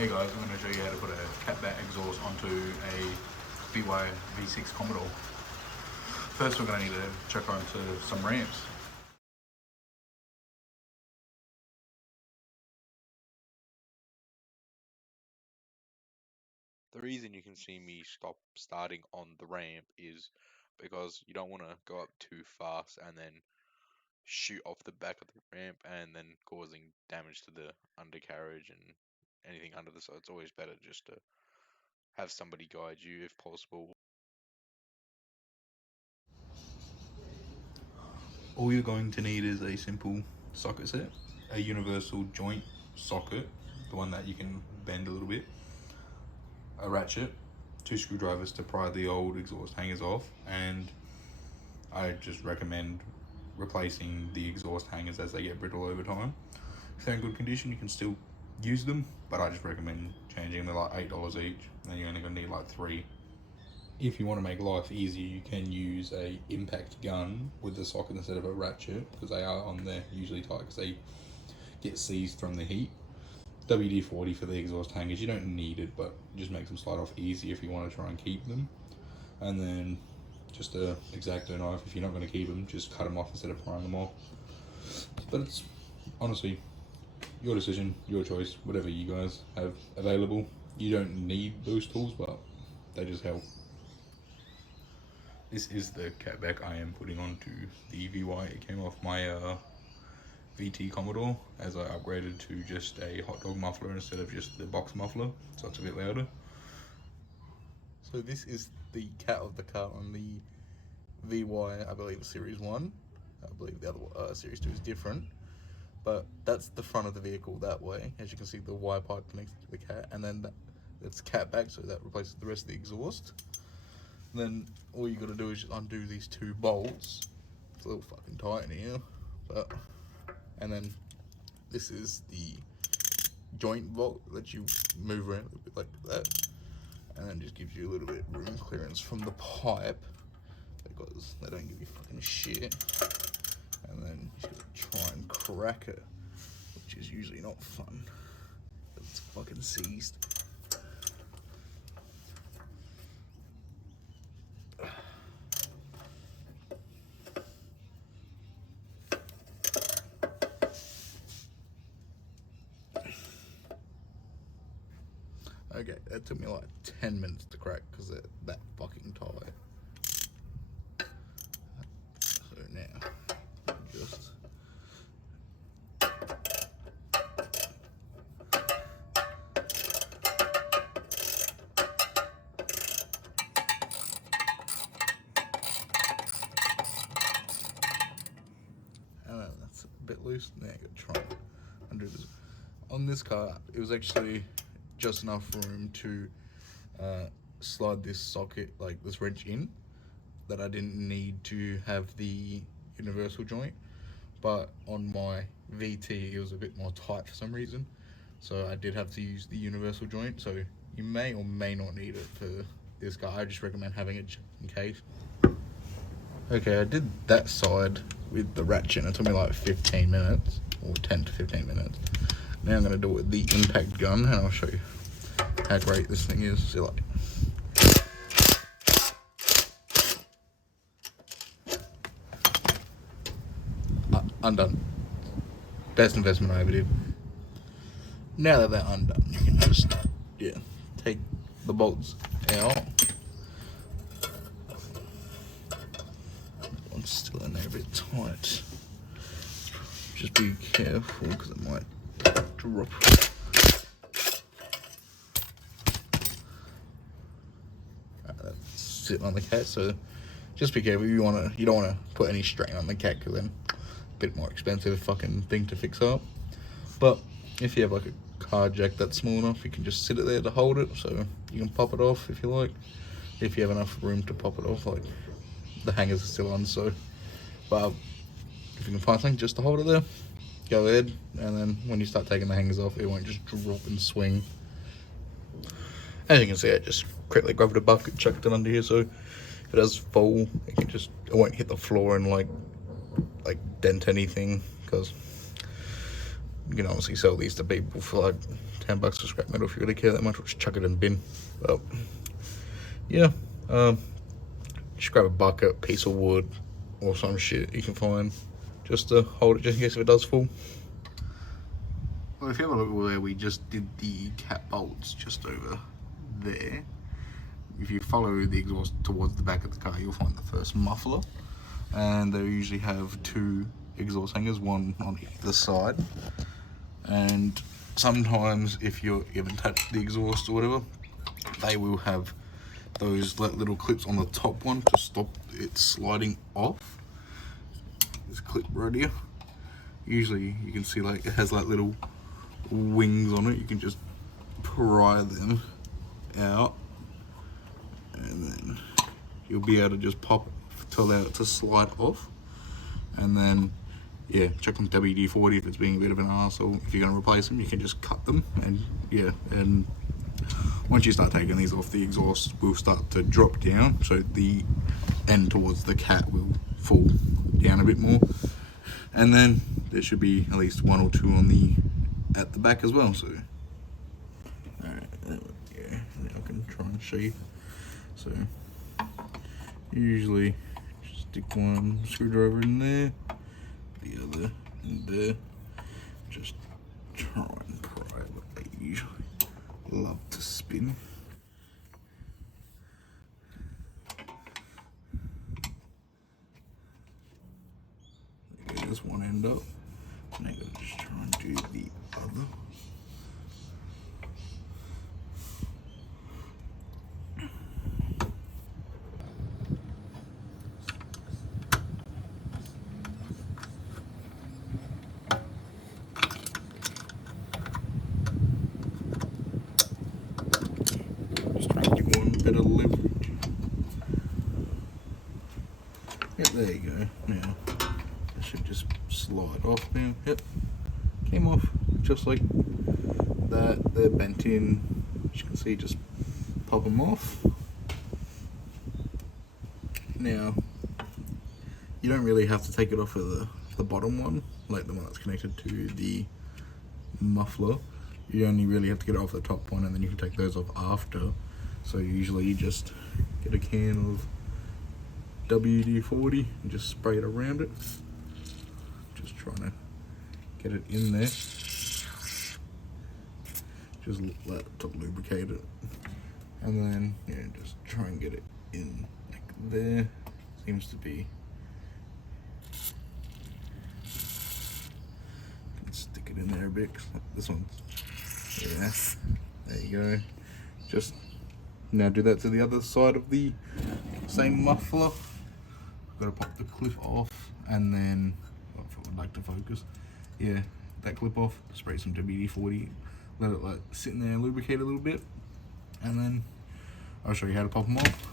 Hey guys, I'm going to show you how to put a catback exhaust onto a VY V6 Commodore. First we're going to need to check onto some ramps. The reason you can see me starting on the ramp is because you don't want to go up too fast and then shoot off the back of the ramp and then causing damage to the undercarriage and anything under the, so it's always better just to have somebody guide you if possible. All you're going to need is a simple socket set, a universal joint socket, the one that you can bend a little bit, a ratchet, 2 screwdrivers to pry the old exhaust hangers off, and I just recommend replacing the exhaust hangers as they get brittle over time. If they're in good condition, you can still use them, but I just recommend changing them. They're like $8 each, and you're only going to need like 3. If you want to make life easier, you can use a impact gun with the socket instead of a ratchet, because they are on there usually tight because they get seized from the heat. WD-40 for the exhaust hangers, you don't need it, but it just makes them slide off easier if you want to try and keep them. And then just a X-Acto knife. If you're not going to keep them, just cut them off instead of prying them off. But it's honestly your decision, your choice, whatever you guys have available. You don't need those tools, but they just help. This is the catback I am putting onto the VY. It came off my VT Commodore as I upgraded to just a hot dog muffler instead of just the box muffler, so it's a bit louder. So this is the cat of the car on the VY, I believe Series 1. I believe the other Series 2 is different. But that's the front of the vehicle that way. As you can see, the Y pipe connects to the cat, and then that's catback, so that replaces the rest of the exhaust. And then all you got to do is just undo these 2 bolts. It's a little fucking tight in here, but and then this is the joint bolt that you move around a little bit like that, and then just gives you a little bit of room clearance from the pipe because they don't give you fucking shit. And then you just gotta try and crack it, which is usually not fun. It's fucking seized. Okay, that took me like 10 minutes to crack because they're that fucking tight. So now, just that's a bit loose. Now I gotta try and undo this. On this car, it was actually just enough room to slide this socket, like this wrench in, that I didn't need to have the universal joint. But on my VT, it was a bit more tight for some reason, so I did have to use the universal joint. So you may or may not need it for this car. I just recommend having it just in case. Okay, I did that side with the ratchet, and it took me like 15 minutes, or 10 to 15 minutes. Now I'm going to do it with the impact gun, and I'll show you how great this thing is. See, like, undone. Best investment I ever did. Now that they're undone, you can just, take the bolts out. One's still in there a bit tight. Just be careful because it might drop. That's sitting on the cat, so just be careful. You don't want to put any strain on the cat because then a bit more expensive fucking thing to fix up. But if you have like a car jack that's small enough, you can just sit it there to hold it, so you can pop it off if you like. If you have enough room to pop it off, like the hangers are still on, so. But if you can find something just to hold it there, go ahead, and then when you start taking the hangers off, it won't just drop and swing. As you can see, I just quickly grabbed a bucket, chucked it under here, so if it does fall, it won't hit the floor and like dent anything, because You can honestly sell these to people for like $10 for scrap metal if you really care that much, or just chuck it in the bin. But yeah, just grab a bucket, piece of wood, or some shit you can find just to hold it just in case if it does fall. Well, if you have a look where we just did the cat bolts just over there, if you follow the exhaust towards the back of the car, you'll find the first muffler, and they usually have 2 exhaust hangers, one on either side. And sometimes if you haven't touched the exhaust or whatever, they will have those little clips on the top one to stop it sliding off. This clip right here, usually you can see like it has like little wings on it. You can just pry them out, and then you'll be able to just pop it to allow it to slide off. And then yeah, check on WD-40 if it's being a bit of an arsehole. If you're going to replace them, you can just cut them. And yeah, and once you start taking these off, the exhaust will start to drop down, so the end towards the cat will fall down a bit more. And then there should be at least 1 or 2 on at the back as well. So alright, yeah, now I can try and show you. So usually just stick one screwdriver in there, the other in there, just try and pry it like they usually love to spin. There's one end up, and I'm gonna just try and do the other. Just trying to give one bit of leverage. Yep, there you go. Now it should just slide off now. Yep, came off just like that. They're bent in. As you can see, just pop them off. Now you don't really have to take it off of the bottom one, like the one that's connected to the muffler. You only really have to get it off the top one, and then you can take those off after. So usually you just get a can of WD-40 and just spray it around it. Just trying to get it in there. Just let it to lubricate it. And then yeah, just try and get it in like there. Seems to be. Can stick it in there a bit. This one's, yeah, there you go. Just now do that to the other side of the same muffler. Gotta pop the clip off, and then if I would like to focus, yeah, that clip off, spray some WD-40, let it like sit in there and lubricate a little bit, and then I'll show you how to pop them off.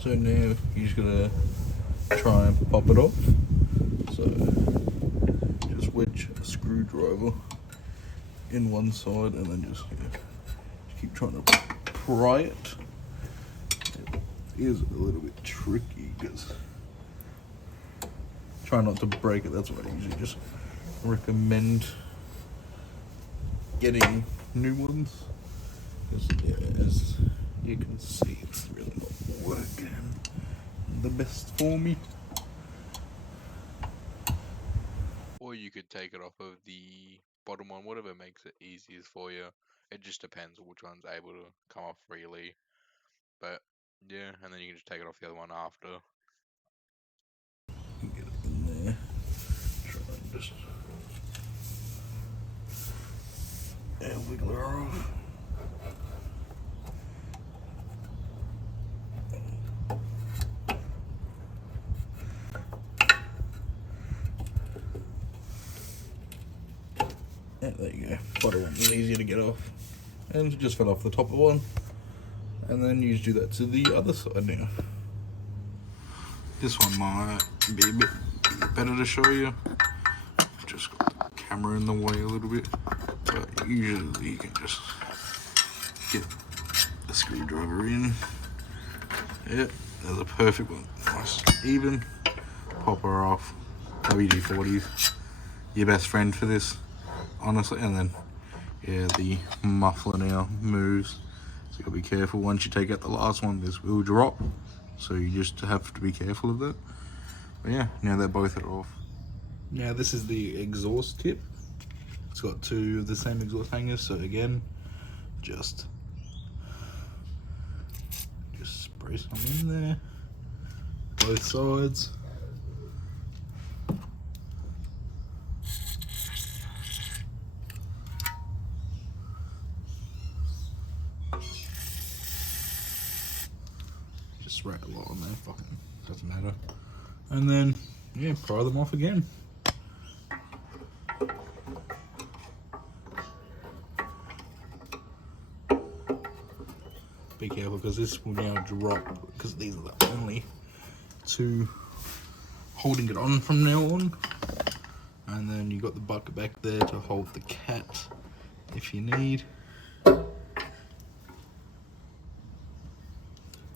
So now you just gotta try and pop it off. So just wedge a screwdriver in one side, and then just keep trying to pry it. It is a little bit tricky because try not to break it. That's what I usually just recommend getting new ones. Because yeah, as you can see, it's really not working the best for me. Or you could take it off of the bottom one, whatever makes it easiest for you. It just depends which one's able to come off freely. But yeah, and then you can just take it off the other one after. Get it in there. Try and just wiggle her off. Yeah, there you go. Bottom one was easier to get off. And just fell off the top of one. And then you just do that to the other side now. This one might be a bit better to show you. Just got the camera in the way a little bit. But usually you can just get the screwdriver in. Yep, there's a perfect one. Nice, even. Pop her off. WD-40s. your best friend for this, honestly. And then, yeah, the muffler now moves. So you gotta be careful. Once you take out the last one, this will drop. So you just have to be careful of that. But yeah, now they're both off. Now this is the exhaust tip. It's got two of the same exhaust hangers. So again, just spray some in there, both sides. Just spray a lot on there, fucking doesn't matter. And then, yeah, pry them off again. Be careful because this will now drop, because these are the only two holding it on from now on. And then you got the bucket back there to hold the cat if you need.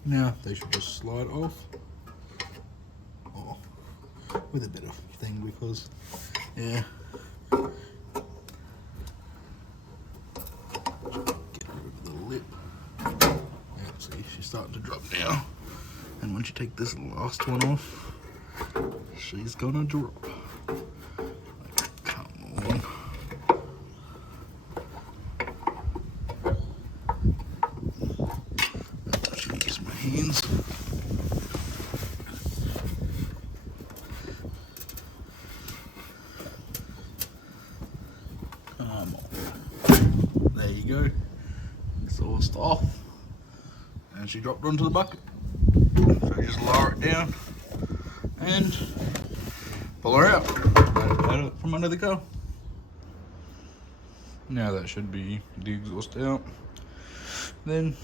Now they should just slide off. Oh, with a bit of thing because, yeah. Get rid of the lip. Yeah, see, she's starting to drop now. And once you take this last one off, she's gonna drop. Like, come on. I should use my hands. Come on. There you go. Exhaust off. And she dropped onto the bucket. So you just lower it down and pull her out from under the car. Now that should be the exhaust out. Then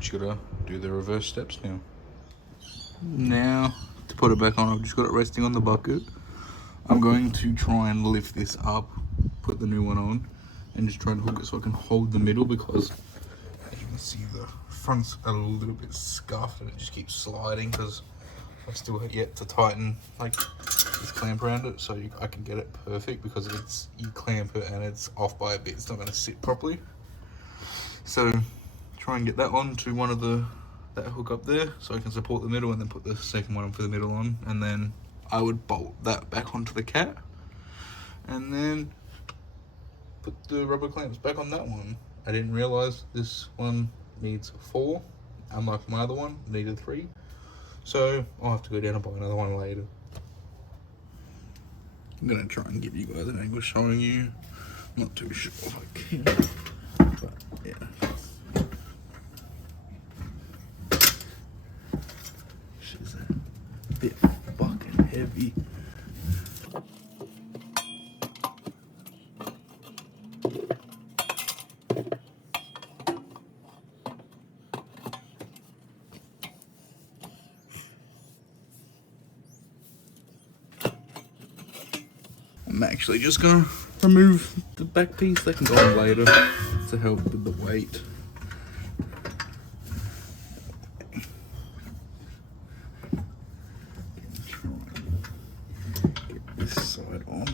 just gotta do the reverse steps now. Now to put it back on, I've just got it resting on the bucket. I'm going to try and lift this up, put the new one on, and just try and hook it so I can hold the middle, because as you can see the front's a little bit scuffed and it just keeps sliding because I've still yet to tighten like this clamp around it so I can get it perfect, because if it's, you clamp it and it's off by a bit, it's not going to sit properly. So try and get that on to one of that hook up there so I can support the middle, and then put the second one for the middle on, and then I would bolt that back onto the cat and then put the rubber clamps back on that one. I didn't realize this one needs 4, unlike my other one needed 3, so I'll have to go down and buy another one later. I'm gonna try and give you guys an angle showing you. I'm not too sure if I can, but yeah. She's a bit fucking heavy. I'm actually just gonna remove the back piece. They can go on later to help with the weight. Get this side on.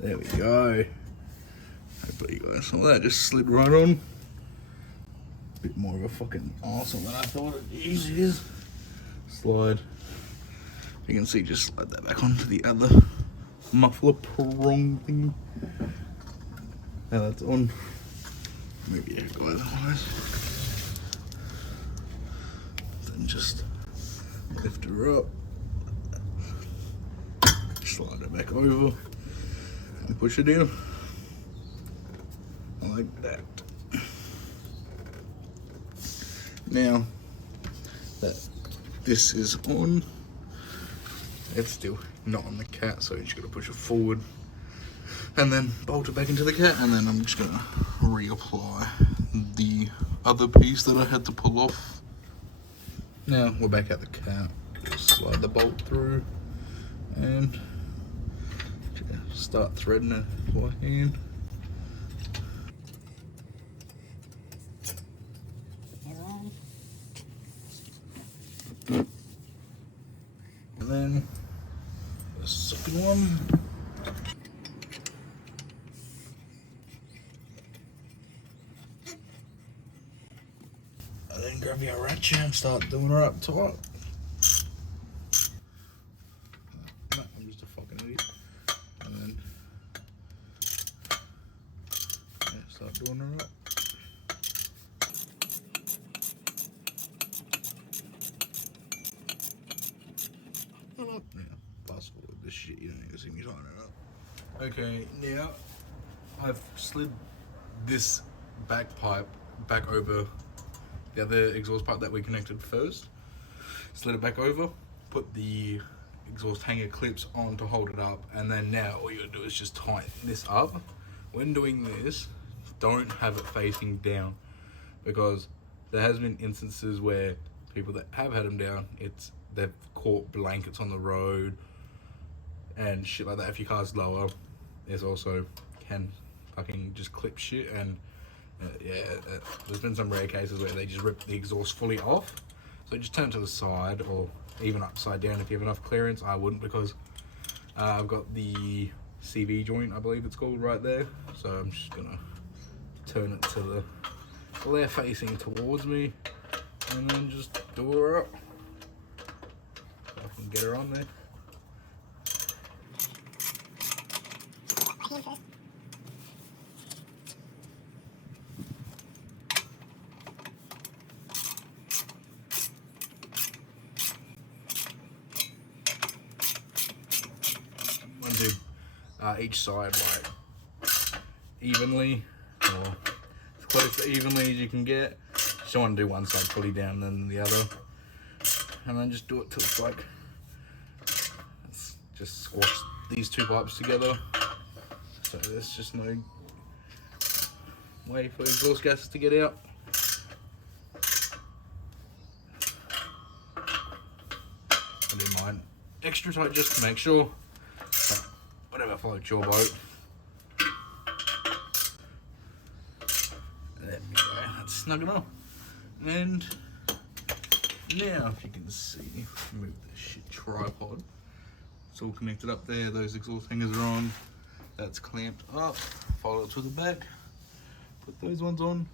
There we go. Hopefully you guys saw that. Just slid right on. Bit more of a fucking awesome than I thought it usually is. Slide. You can see, just slide that back onto the other muffler prong thingy. Now that's on. Maybe yeah, go otherwise. Then just lift her up, slide it back over, and push it down like that. Now that this is on, it's still not on the cat, so you just gotta push it forward and then bolt it back into the cat, and then I'm just gonna reapply the other piece that I had to pull off. Now we're back at the cat. Just slide the bolt through and start threading it by hand. And then the second one. And then grab your ratchet and start doing her up top. No, I'm just a fucking idiot. And then start doing her up. Yeah, fast forward this shit, you don't even see me tying it up. Okay, now I've slid this back pipe back over the other exhaust pipe that we connected first. Slid it back over, put the exhaust hanger clips on to hold it up, and then now all you gotta do is just tighten this up. When doing this, don't have it facing down, because there has been instances where people that have had them down, they've caught blankets on the road and shit like that. If your car's lower, there's also can fucking just clip shit, and there's been some rare cases where they just rip the exhaust fully off. So just turn to the side or even upside down if you have enough clearance. I wouldn't, because I've got the CV joint, I believe it's called, right there. So I'm just gonna turn it to the left facing towards me, and then just do her up. So I can get her on there. I'm gonna do each side like evenly, or as close to evenly as you can get. Just don't want to do one side fully down then the other, and then just do it till it's like, let's just squash these two pipes together, so there's just no way for exhaust gases to get out. I do mine extra tight just to make sure, but whatever floats your boat. There we go, that's snug enough. And now, if you can see, move this shit tripod. It's all connected up there, those exhaust hangers are on. That's clamped up, follow it to the back, put those ones on.